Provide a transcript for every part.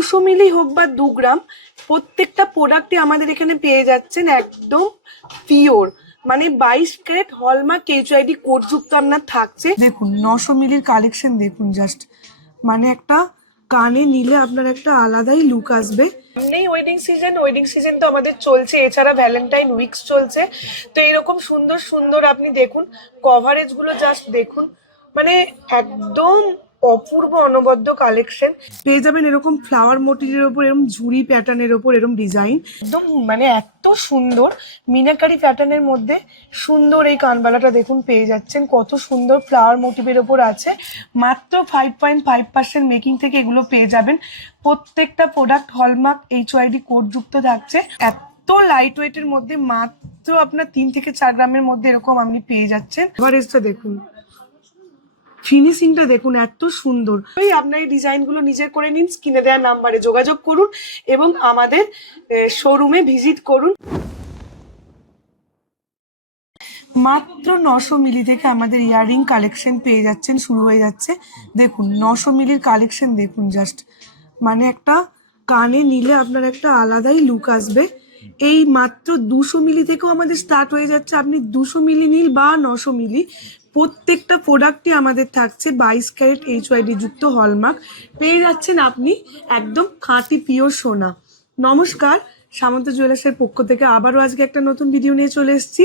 200 মিলি হোক বা 2 গ্রাম প্রত্যেকটা প্রোডাক্টই আমাদের এখানে পেয়ে যাচ্ছেন একদম পিওর, মানে 22 ক্যারেট হলমার্ক এইচআইডি কোড যুক্ত আপনার থাকছে। দেখুন 900 মিলির কালেকশন দেখুন, জাস্ট মানে একটা কানে নিলে আপনার একটা আলাদাই লুক আসবে। এই ওয়েডিং সিজন তো আমাদের চলছে, এছাড়া ভ্যালেন্টাইন উইকস চলছে। তো এরকম সুন্দর সুন্দর আপনি দেখুন কভারেজ গুলো, জাস্ট দেখুন, মানে একদম অপূর্ব অনবদ্য কালেকশন পেয়ে যাবেন। এরকম ফ্লাওয়ার মোটিভের ওপর এরকম ঝুড়ি প্যাটার্নের ওপর এরকম ডিজাইন, একদম মানে এত সুন্দর মিনাকারি প্যাটার্নের মধ্যে সুন্দর এই কানবালাটা দেখুন পেয়ে যাচ্ছেন, কত সুন্দর ফ্লাওয়ার মোটিভের ওপর আছে। মাত্র 5.5% মেকিং থেকে এগুলো পেয়ে যাবেন। প্রত্যেকটা প্রোডাক্ট হলমার্ক এইচআইডি কোড যুক্ত থাকছে। এত লাইট ওয়েটের মধ্যে মাত্র আপনার 3 থেকে 4 গ্রামের মধ্যে এরকম আপনি পেয়ে যাচ্ছেন। এভারেজটা দেখুন, ফিনিশিংটা দেখুন, এত সুন্দর। আপনার এই ডিজাইনগুলো নিজে করে নিন, স্ক্রিনে দেওয়া নাম্বারে যোগাযোগ করুন এবং আমাদের শোরুমে ভিজিট করুন। মাত্র 900 মিলি থেকে আমাদের ইয়াররিং কালেকশন পেয়ে যাচ্ছেন, শুরু হয়ে যাচ্ছে। দেখুন 900 মিলির কালেকশন দেখুন, জাস্ট মানে একটা কানে নিলে আপনার একটা আলাদাই লুক আসবে। এই মাত্র 200 মিলি থেকেও আমাদের স্টার্ট হয়ে যাচ্ছে। আপনি 200 মিলি নিল বা 900 মিলি, প্রত্যেকটা প্রোডাক্টই আমাদের থাকছে 22 ক্যারেট এইচওয়াইডি যুক্ত হলমার্ক পেয়ে যাচ্ছেন আপনি, একদম খাঁটি পিওর সোনা। নমস্কার, সামন্ত জুয়েলার্সের পক্ষ থেকে আবারও আজকে একটা নতুন ভিডিও নিয়ে চলে এসেছি।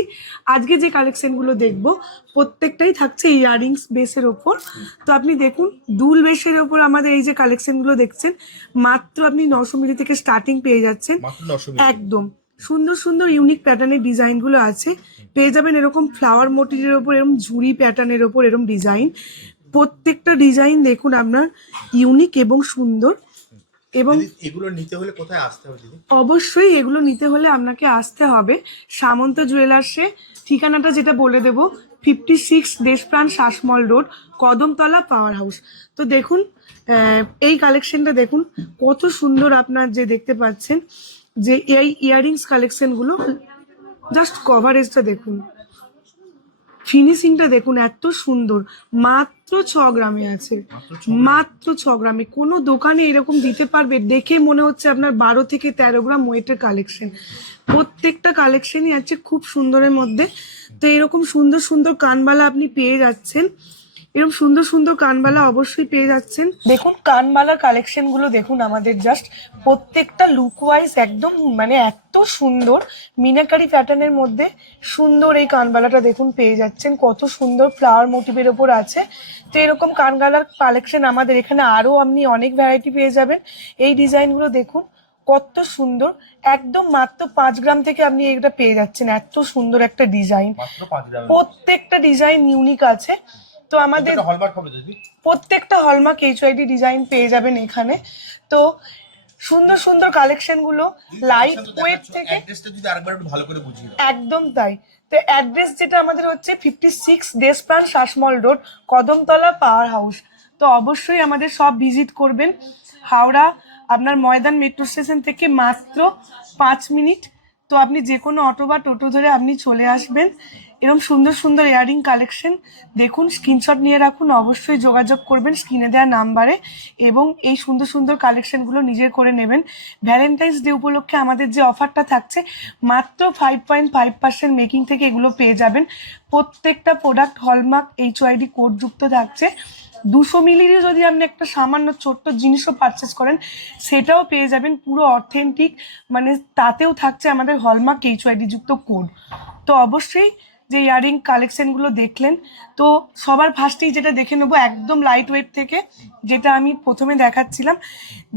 আজকে যে কালেকশনগুলো দেখবো প্রত্যেকটাই থাকছে ইয়াররিংস বেসের ওপর। তো আপনি দেখুন দুল বেসের ওপর আমাদের এই যে কালেকশনগুলো দেখছেন, মাত্র আপনি 900 মিলি থেকে স্টার্টিং পেয়ে যাচ্ছেন। একদম সুন্দর সুন্দর ইউনিক প্যাটার্নের ডিজাইনগুলো আছে, পেয়ে যাবেন এরকম ফ্লাওয়ার মোটিভের ওপর এরকম ঝুড়ি প্যাটার্নের ওপর এরকম ডিজাইন। প্রত্যেকটা ডিজাইন দেখুন আপনার ইউনিক এবং সুন্দর। এবং এগুলো নিতে হলে কোথায় আসতে হবে দিদি? অবশ্যই এগুলো নিতে হলে আপনাকে আসতে হবে সামন্ত জুয়েলার্সে। ঠিকানাটা যেটা বলে দেব, 56 Deshapran Sasmal road, Kadamtala power house. তো দেখুন এই কালেকশনটা দেখুন কত সুন্দর, আপনার যে দেখতে পাচ্ছেন যে এই ইয়াররিংস কালেকশনগুলো, জাস্ট কভারেজটা দেখুন, ফিনিশিংটা দেখুন, এত সুন্দর। মাত্র 6 গ্রামে আছে, মাত্র 6 গ্রামে। কোনো দোকানে এরকম দিতে পারবে? দেখে মনে হচ্ছে আপনার 12 থেকে 13 গ্রাম ওয়েটের কালেকশন। প্রত্যেকটা কালেকশনই আছে খুব সুন্দরের মধ্যে। তো এরকম সুন্দর সুন্দর কানবালা আপনি পেয়ে যাচ্ছেন, এরকম সুন্দর সুন্দর কানবালা অবশ্যই পেয়ে যাচ্ছেন। দেখুন কানবালার কালেকশন গুলো দেখুন আমাদের, জাস্ট প্রত্যেকটা লুক ওয়াইজ একদম মানে এত সুন্দর মিনাকারি প্যাটার্নের মধ্যে সুন্দর এই কানবালাটা দেখুন পেয়ে যাচ্ছেন, কত সুন্দর ফ্লাওয়ার মোটিভের ওপর আছে। তো এরকম কানবালার কালেকশন আমাদের এখানে আরো আপনি অনেক ভ্যারাইটি পেয়ে যাবেন। এই ডিজাইনগুলো দেখুন কত সুন্দর, একদম মাত্র 5 গ্রাম থেকে আপনি এটা পেয়ে যাচ্ছেন। এত সুন্দর একটা ডিজাইন, প্রত্যেকটা ডিজাইন ইউনিক আছে। তো আমাদের প্রত্যেকটা হলমার্ক এইচওয়াইডি ডিজাইন পেয়ে যাবেন এখানে। তো সুন্দর সুন্দর কালেকশন গুলো লাইট ওয়েট থেকে, অ্যাড্রেসটা যদি আরেকবার একটু ভালো করে বুঝিয়ে দাও। একদম তাই। তো অ্যাড্রেস যেটা আমাদের হচ্ছে 56 Deshapran Sasmal road, Kadamtala power house. তো অবশ্যই আমাদের সব ভিজিট করবেন। হাওড়া আপনার ময়দান মেট্রো স্টেশন থেকে মাত্র 5 মিনিট। তো আপনি যে কোনো অটো বা টোটো ধরে আপনি চলে আসবেন। এরকম সুন্দর সুন্দর ইয়াররিং কালেকশন দেখুন, স্ক্রিনশট নিয়ে রাখুন, অবশ্যই যোগাযোগ করবেন স্ক্রিনে দেওয়া নাম্বারে এবং এই সুন্দর সুন্দর কালেকশনগুলো নিজের করে নেবেন। ভ্যালেন্টাইন্স ডে উপলক্ষে আমাদের যে অফারটা থাকছে, মাত্র 5.5% মেকিং থেকে এগুলো পেয়ে যাবেন। প্রত্যেকটা প্রোডাক্ট হলমার্ক এইচওআইডি কোড যুক্ত থাকছে। 200 মিলিরও যদি আপনি একটা সামান্য ছোট্ট জিনিসও পারচেস করেন সেটাও পেয়ে যাবেন পুরো অথেন্টিক, মানে তাতেও থাকছে আমাদের হলমার্ক এইচওআইডি যুক্ত কোড। তো অবশ্যই যে ইয়াররিং কালেকশনগুলো দেখলেন, তো সবার ফার্স্টেই যেটা দেখে নেবো একদম লাইট ওয়েট থেকে, যেটা আমি প্রথমে দেখাচ্ছিলাম।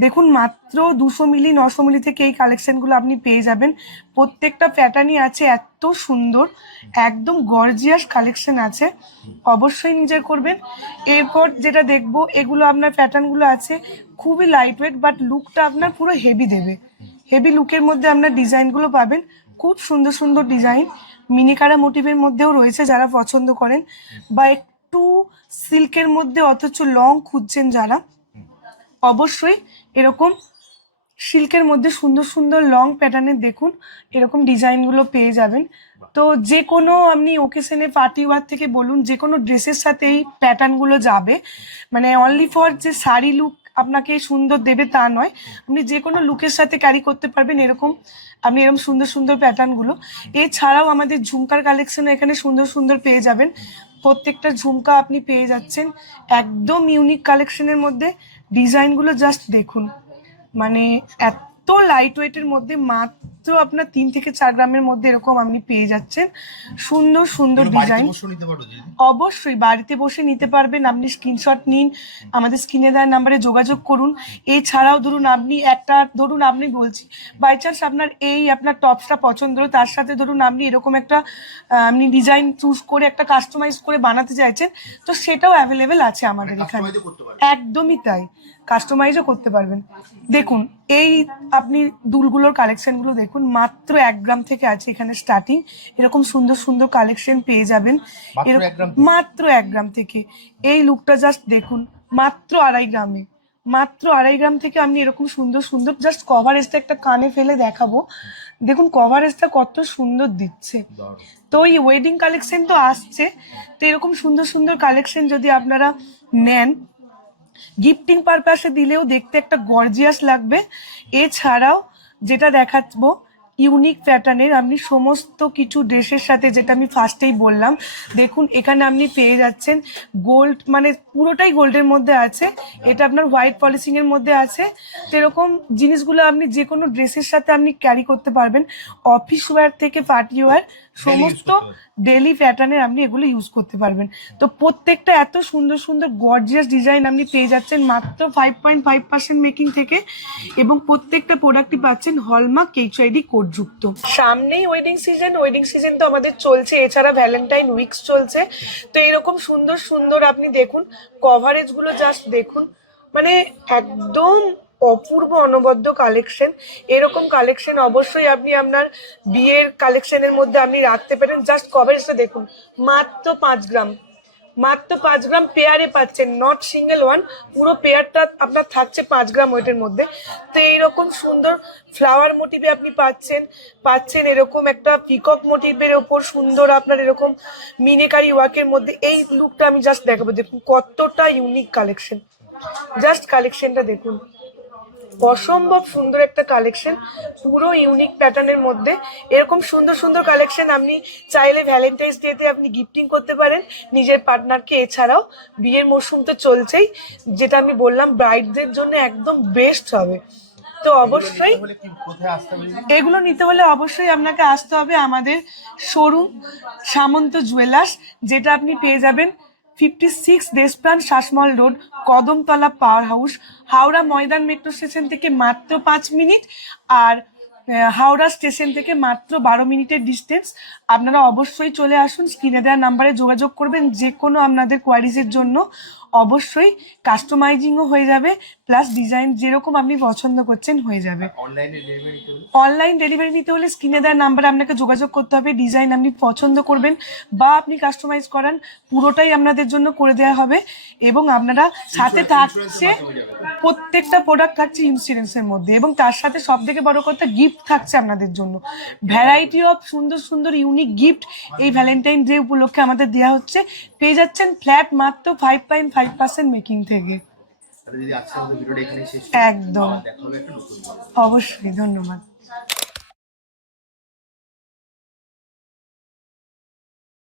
দেখুন মাত্র 200 মিলি 900 মিলি থেকে এই কালেকশনগুলো আপনি পেয়ে যাবেন। প্রত্যেকটা প্যাটার্নই আছে এত সুন্দর, একদম গর্জিয়াস কালেকশন আছে, অবশ্যই নিজের করবেন। এরপর যেটা দেখবো, এগুলো আপনার প্যাটার্নগুলো আছে খুবই লাইট ওয়েট, বাট লুকটা আপনার পুরো হেভি দেবে। হেভি লুকের মধ্যে আপনার ডিজাইনগুলো পাবেন, খুব সুন্দর সুন্দর ডিজাইন। মিনিকারা মোটিভের মধ্যেও রয়েছে যারা পছন্দ করেন, বা একটু সিল্কের মধ্যে অথচ লং খুঁজছেন যারা, অবশ্যই এরকম সিল্কের মধ্যে সুন্দর সুন্দর লং প্যাটার্নের দেখুন এরকম ডিজাইনগুলো পেয়ে যাবেন। তো যে কোনো আপনি ওকেশনে পার্টি ওয়ার থেকে বলুন, যে কোনো ড্রেসের সাথে এই প্যাটার্নগুলো যাবে, মানে অনলি ফর যে শাড়ি লুক আপনাকে সুন্দর দেবে তা নয়, আপনি যে কোনো লুকের সাথে ক্যারি করতে পারবেন এরকম, আপনি এরকম সুন্দর সুন্দর প্যাটার্নগুলো। এছাড়াও আমাদের ঝুমকার কালেকশনও এখানে সুন্দর সুন্দর পেয়ে যাবেন। প্রত্যেকটা ঝুমকা আপনি পেয়ে যাচ্ছেন একদম ইউনিক কালেকশনের মধ্যে। ডিজাইনগুলো জাস্ট দেখুন, মানে এত লাইট ওয়েটের মধ্যে মাত্র আপনার 3 থেকে 4 গ্রামের মধ্যে এরকম আপনি পেয়ে যাচ্ছেন সুন্দর সুন্দর ডিজাইন। অবশ্যই বাড়িতে বসে নিতে পারবেন, আপনি স্ক্রিনশট নিন, আমাদের স্ক্রিনে দেওয়া নাম্বারে যোগাযোগ করুন। এছাড়াও ধরুন আপনি বলছি বাই চান্স আপনার টপসটা পছন্দ হলো, তার সাথে ধরুন আপনি এরকম একটা আপনি ডিজাইন চুজ করে একটা কাস্টমাইজ করে বানাতে চাইছেন, তো সেটাও অ্যাভেলেবেল আছে আমাদের এখানে। একদমই তাই, কাস্টমাইজও করতে পারবেন। দেখুন এই আপনি দুলগুলোর কালেকশনগুলো দেখুন, মাত্র 1 গ্রাম থেকে আছে এখানে স্টার্টিং। এরকম সুন্দর সুন্দর কালেকশন পেয়ে যাবেন মাত্র 1 গ্রাম থেকে। এই লুকটা জাস্ট দেখুন, মাত্র 2.5 গ্রামে, মাত্র 2.5 গ্রাম থেকে আপনি এরকম সুন্দর সুন্দর, জাস্ট কভারেজটা একটা কানে ফেলে দেখাবো, দেখুন কভারেজটা কত সুন্দর দিচ্ছে। তো এই ওয়েডিং কালেকশন তো আসছে, তো এরকম সুন্দর সুন্দর কালেকশন যদি আপনারা নেন, গিফটিং পারপাসে দিলেও দেখতে একটা গর্জিয়াস লাগবে। এছাড়াও যেটা দেখাবো ইউনিক প্যাটার্নের আপনি সমস্ত কিছু ড্রেসের সাথে, যেটা আমি ফার্স্টেই বললাম, দেখুন এখানে আপনি পেয়ে যাচ্ছেন গোল্ড, মানে পুরোটাই গোল্ডের মধ্যে আছে, এটা আপনার হোয়াইট পলিশিং এর মধ্যে আছে। তো এরকম জিনিসগুলো আপনি যে কোনো ড্রেসের সাথে আপনি ক্যারি করতে পারবেন, অফিস ওয়্যার থেকে পার্টি ওয়্যার, সমস্ত ডেলি প্যাটার্নের আপনি এগুলো ইউজ করতে পারবেন। তো প্রত্যেকটা এত সুন্দর সুন্দর গর্জিয়াস ডিজাইন আপনি পেয়ে যাচ্ছেন মাত্র 5.5% মেকিং থেকে, এবং প্রত্যেকটা প্রোডাক্টই পাচ্ছেন হলমার্ক HID কোড যুক্ত। সামনেই ওয়েডিং সিজন তো আমাদের চলছে, এছাড়া ভ্যালেন্টাইন উইকস চলছে। তো এরকম সুন্দর সুন্দর আপনি দেখুন কভারেজগুলো, জাস্ট দেখুন, মানে একদম অপূর্ব অনবদ্য কালেকশন। এরকম কালেকশন অবশ্যই আপনি আপনার বিয়ের কালেকশনের মধ্যে আপনি রাখতে পারেন। জাস্ট কভারেজটা দেখুন, মাত্র 5 গ্রাম, মাত্র 5 গ্রাম পেয়ারে পাচ্ছেন, নট সিঙ্গেল ওয়ান, পুরো পেয়ারটা আপনার থাকছে 5 গ্রাম ওয়েটের মধ্যে। তো এইরকম সুন্দর ফ্লাওয়ার মোটিভে আপনি পাচ্ছেন এরকম একটা পিকক মোটিভের ওপর সুন্দর আপনার এরকম মিনেকারি ওয়ার্কের মধ্যে। এই লুকটা আমি জাস্ট দেখাবো, দেখুন কতটা ইউনিক কালেকশন, জাস্ট কালেকশনটা দেখুন, অসম্ভব সুন্দর একটা কালেকশন, পুরো ইউনিক প্যাটার্নের মধ্যে। এরকম সুন্দর সুন্দর কালেকশন আপনি চাইলে ভ্যালেন্টাইন্স ডেতে আপনি গিফটিং করতে পারেন নিজের পার্টনারকে। এছাড়াও বিয়ের মরশুম তো চলছেই, যেটা আমি বললাম ব্রাইডদের জন্য একদম বেস্ট হবে। তো অবশ্যই এগুলো নিতে হলে অবশ্যই আপনাকে আসতে হবে আমাদের শোরুম সামন্ত জুয়েলার্স, যেটা আপনি পেয়ে যাবেন 56 Deshapran Sasmal road, Kadamtala power house, Howrah Maidan metro station থেকে মাত্র 5 মিনিট, আর হাওড়া স্টেশন থেকে মাত্র 12 মিনিটের ডিস্টেন্স। আপনারা অবশ্যই চলে আসুন, স্ক্রিনে দেওয়া নাম্বারে যোগাযোগ করবেন যে কোনো আপনাদের কোয়ারিজের জন্য। অবশ্যই কাস্টমাইজিংও হয়ে যাবে, প্লাস ডিজাইন যেরকম আপনি পছন্দ করছেন হয়ে যাবে। অনলাইন ডেলিভারি নিতে হলে স্ক্রিনে দেওয়া নাম্বারে আপনাকে যোগাযোগ করতে হবে, ডিজাইন আপনি পছন্দ করবেন বা আপনি কাস্টমাইজ করান, পুরোটাই আপনাদের জন্য করে দেওয়া হবে। এবং আপনারা সাথে থাকছে প্রত্যেকটা প্রোডাক্ট থাকছে ইন্স্যুরেন্সের মধ্যে, এবং তার সাথে সব থেকে বড় কথা গিফট থাকছে আপনাদের জন্য, ভ্যারাইটি অফ সুন্দর সুন্দর ইউনিক গিফট এই ভ্যালেন্টাইন ডে উপলক্ষে আমাদের দেওয়া হচ্ছে। পেয়ে যাচ্ছেন ফ্ল্যাট মাত্র 5.5% মেকিং থেকে। একদম, অবশ্যই, ধন্যবাদ।